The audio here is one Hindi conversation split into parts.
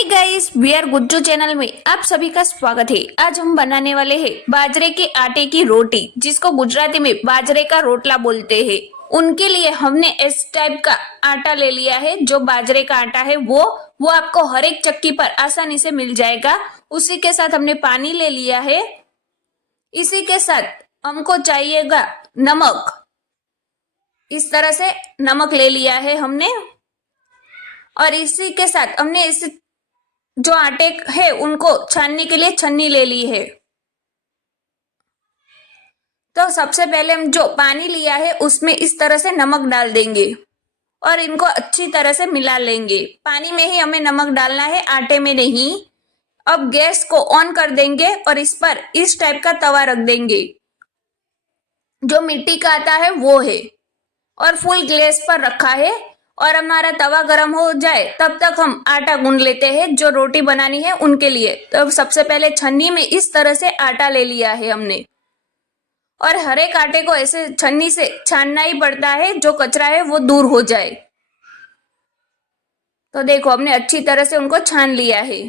Hi guys, we are Gujju channel में आप सभी का स्वागत है। आज हम बनाने वाले हैं बाजरे के आटे की रोटी, जिसको गुजराती में बाजरे का रोटला बोलते हैं। उनके लिए हमने इस टाइप का आटा ले लिया है। जो बाजरे का आटा है वो आपको हर एक चक्की पर आसानी से मिल जाएगा। उसी के साथ हमने पानी ले लिया है। इसी के साथ हमको चाहिएगा नमक। इस तरह से नमक ले लिया है हमने, और इसी के साथ हमने इस जो आटे है उनको छानने के लिए छन्नी ले ली है। तो सबसे पहले हम जो पानी लिया है उसमें इस तरह से नमक डाल देंगे और इनको अच्छी तरह से मिला लेंगे। पानी में ही हमें नमक डालना है, आटे में नहीं। अब गैस को ऑन कर देंगे और इस पर इस टाइप का तवा रख देंगे। जो मिट्टी का आता है वो है, और फुल गैस पर रखा है। और हमारा तवा गर्म हो जाए तब तक हम आटा गूंद लेते हैं जो रोटी बनानी है उनके लिए। तो सबसे पहले छन्नी में इस तरह से आटा ले लिया है हमने, और हर एक आटे को ऐसे छन्नी से छानना ही पड़ता है, जो कचरा है वो दूर हो जाए। तो देखो हमने अच्छी तरह से उनको छान लिया है।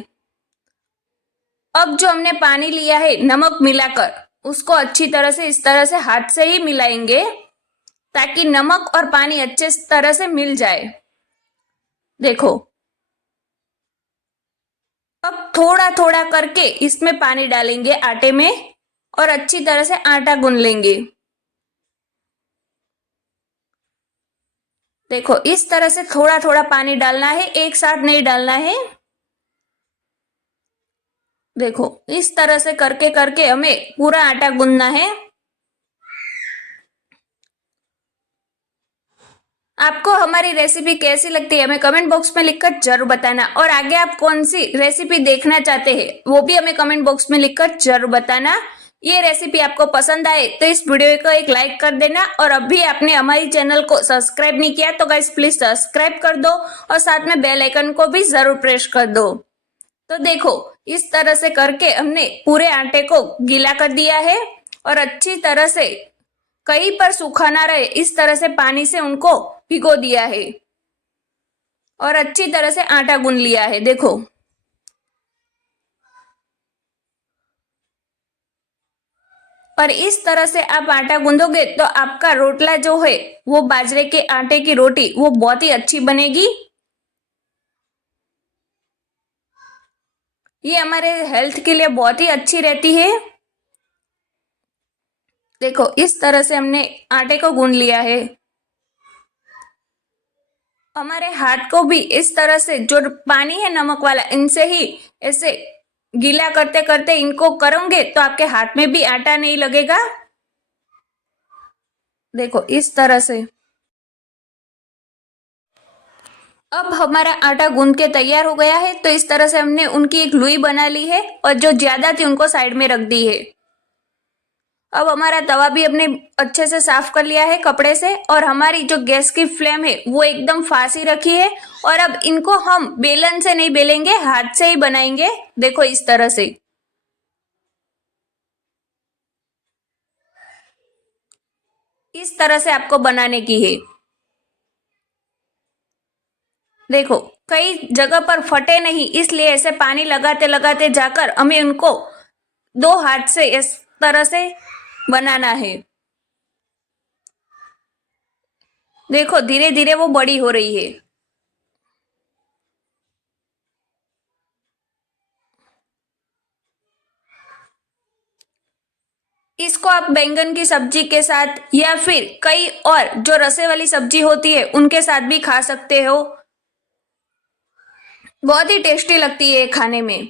अब जो हमने पानी लिया है नमक मिलाकर, उसको अच्छी तरह से इस तरह से हाथ से ही मिलाएंगे ताकि नमक और पानी अच्छे तरह से मिल जाए। देखो अब थोड़ा थोड़ा करके इसमें पानी डालेंगे आटे में, और अच्छी तरह से आटा गूंद लेंगे। देखो इस तरह से थोड़ा थोड़ा पानी डालना है, एक साथ नहीं डालना है। देखो इस तरह से करके करके हमें पूरा आटा गूंदना है। आपको हमारी रेसिपी कैसी लगती है हमें कमेंट बॉक्स में लिखकर जरूर बताना, और आगे आप कौन सी रेसिपी देखना चाहते हैं वो भी हमें कमेंट बॉक्स में लिखकर जरूर बताना। ये रेसिपी आपको पसंद आए तो इस वीडियो को एक लाइक कर देना, और अभी आपने हमारी चैनल को सब्सक्राइब नहीं किया तो गाइस प्लीज सब्सक्राइब कर दो, और साथ में बेल आइकन को भी जरूर प्रेस कर दो। तो देखो इस तरह से करके हमने पूरे आटे को गीला कर दिया है, और अच्छी तरह से कहीं पर सूखा ना रहे इस तरह से पानी से उनको भिगो दिया है, और अच्छी तरह से आटा गूंद लिया है। देखो और इस तरह से आप आटा गूंदोगे तो आपका रोटला जो है वो बाजरे के आटे की रोटी वो बहुत ही अच्छी बनेगी। ये हमारे हेल्थ के लिए बहुत ही अच्छी रहती है। देखो इस तरह से हमने आटे को गूंद लिया है। हमारे हाथ को भी इस तरह से जो पानी है नमक वाला, इनसे ही ऐसे गीला करते करते इनको करोगे तो आपके हाथ में भी आटा नहीं लगेगा। देखो इस तरह से अब हमारा आटा गूंद के तैयार हो गया है। तो इस तरह से हमने उनकी एक लुई बना ली है, और जो ज्यादा थी उनको साइड में रख दी है। अब हमारा तवा भी हमने अच्छे से साफ कर लिया है कपड़े से, और हमारी जो गैस की फ्लेम है वो एकदम फास्ट ही रखी है। और अब इनको हम बेलन से नहीं बेलेंगे, हाथ से ही बनाएंगे। देखो इस तरह से इस तरह से आपको बनाने की है। देखो कई जगह पर फटे नहीं, इसलिए ऐसे पानी लगाते लगाते जाकर हमें उनको दो हाथ से इस तरह से बनाना है। देखो धीरे धीरे वो बड़ी हो रही है। इसको आप बैंगन की सब्जी के साथ या फिर कई और जो रसे वाली सब्जी होती है उनके साथ भी खा सकते हो। बहुत ही टेस्टी लगती है खाने में,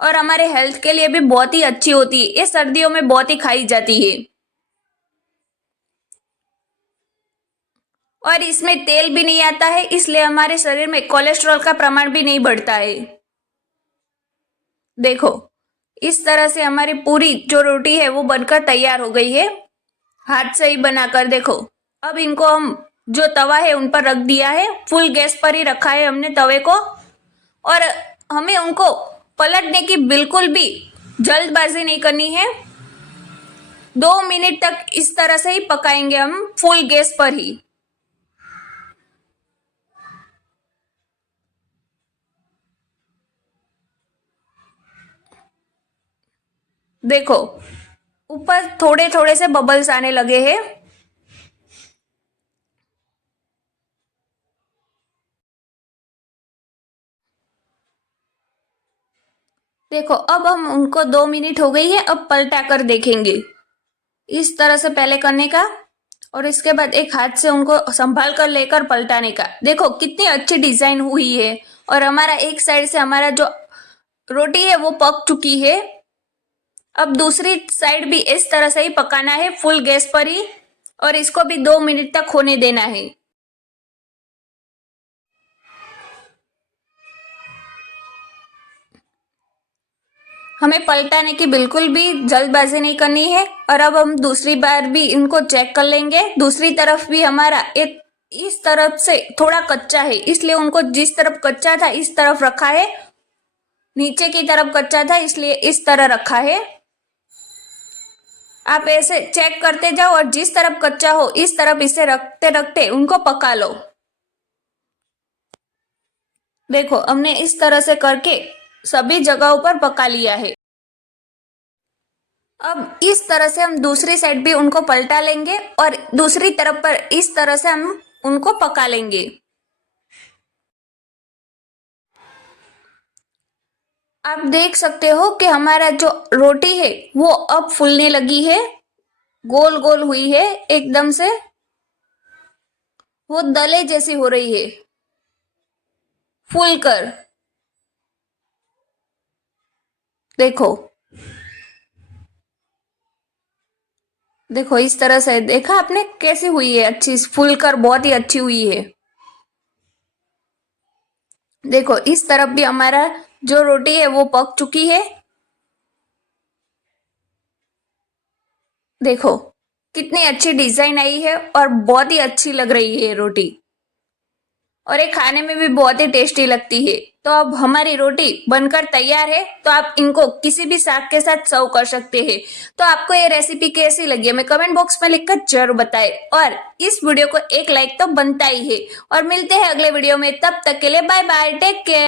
और हमारे हेल्थ के लिए भी बहुत ही अच्छी होती है। ये सर्दियों में बहुत ही खाई जाती है, और इसमें तेल भी नहीं आता है, इसलिए हमारे शरीर में कोलेस्ट्रॉल का प्रमाण भी नहीं बढ़ता है। देखो इस तरह से हमारी पूरी जो रोटी है वो बनकर तैयार हो गई है, हाथ से ही बनाकर। देखो अब इनको हम जो तवा है उन पर रख दिया है, फुल गैस पर ही रखा है हमने तवे को, और हमें उनको पलटने की बिल्कुल भी जल्दबाजी नहीं करनी है। 2 मिनट तक इस तरह से ही पकाएंगे हम फुल गैस पर ही। देखो ऊपर थोड़े थोड़े से बबल्स आने लगे हैं। देखो अब हम उनको 2 मिनट हो गई है, अब पलटा कर देखेंगे। इस तरह से पहले करने का और इसके बाद एक हाथ से उनको संभाल कर लेकर पलटाने का। देखो कितनी अच्छी डिजाइन हुई है और हमारा एक साइड से हमारा जो रोटी है वो पक चुकी है। अब दूसरी साइड भी इस तरह से ही पकाना है, फुल गैस पर ही, और इसको भी 2 मिनट तक होने देना है। हमें पलटाने की बिल्कुल भी जल्दबाजी नहीं करनी है। और अब हम दूसरी बार भी इनको चेक कर लेंगे। दूसरी तरफ भी हमारा एक इस तरफ से थोड़ा कच्चा है, इसलिए उनको जिस तरफ कच्चा था इस तरफ रखा है, नीचे की तरफ कच्चा था इसलिए इस तरह रखा है। आप ऐसे चेक करते जाओ और जिस तरफ कच्चा हो इस तरफ इसे रखते रखते उनको पका लो। देखो हमने इस तरह से करके सभी जगहों पर पका लिया है। अब इस तरह से हम दूसरी साइड भी उनको पलटा लेंगे और दूसरी तरफ पर इस तरह से हम उनको पका लेंगे। आप देख सकते हो कि हमारा जो रोटी है वो अब फूलने लगी है, गोल गोल हुई है एकदम से, वो दले जैसी हो रही है फूल कर। देखो देखो इस तरह से देखा आपने कैसी हुई है, अच्छी फूल कर बहुत ही अच्छी हुई है। देखो इस तरफ भी हमारा जो रोटी है वो पक चुकी है। देखो कितनी अच्छी डिजाइन आई है और बहुत ही अच्छी लग रही है रोटी, और ये खाने में भी बहुत ही टेस्टी लगती है। तो अब हमारी रोटी बनकर तैयार है, तो आप इनको किसी भी साग के साथ सर्व कर सकते हैं। तो आपको ये रेसिपी कैसी लगी हमें कमेंट बॉक्स में लिखकर जरूर बताएं, और इस वीडियो को एक लाइक तो बनता ही है। और मिलते हैं अगले वीडियो में, तब तक के लिए बाय बाय, टेक केयर।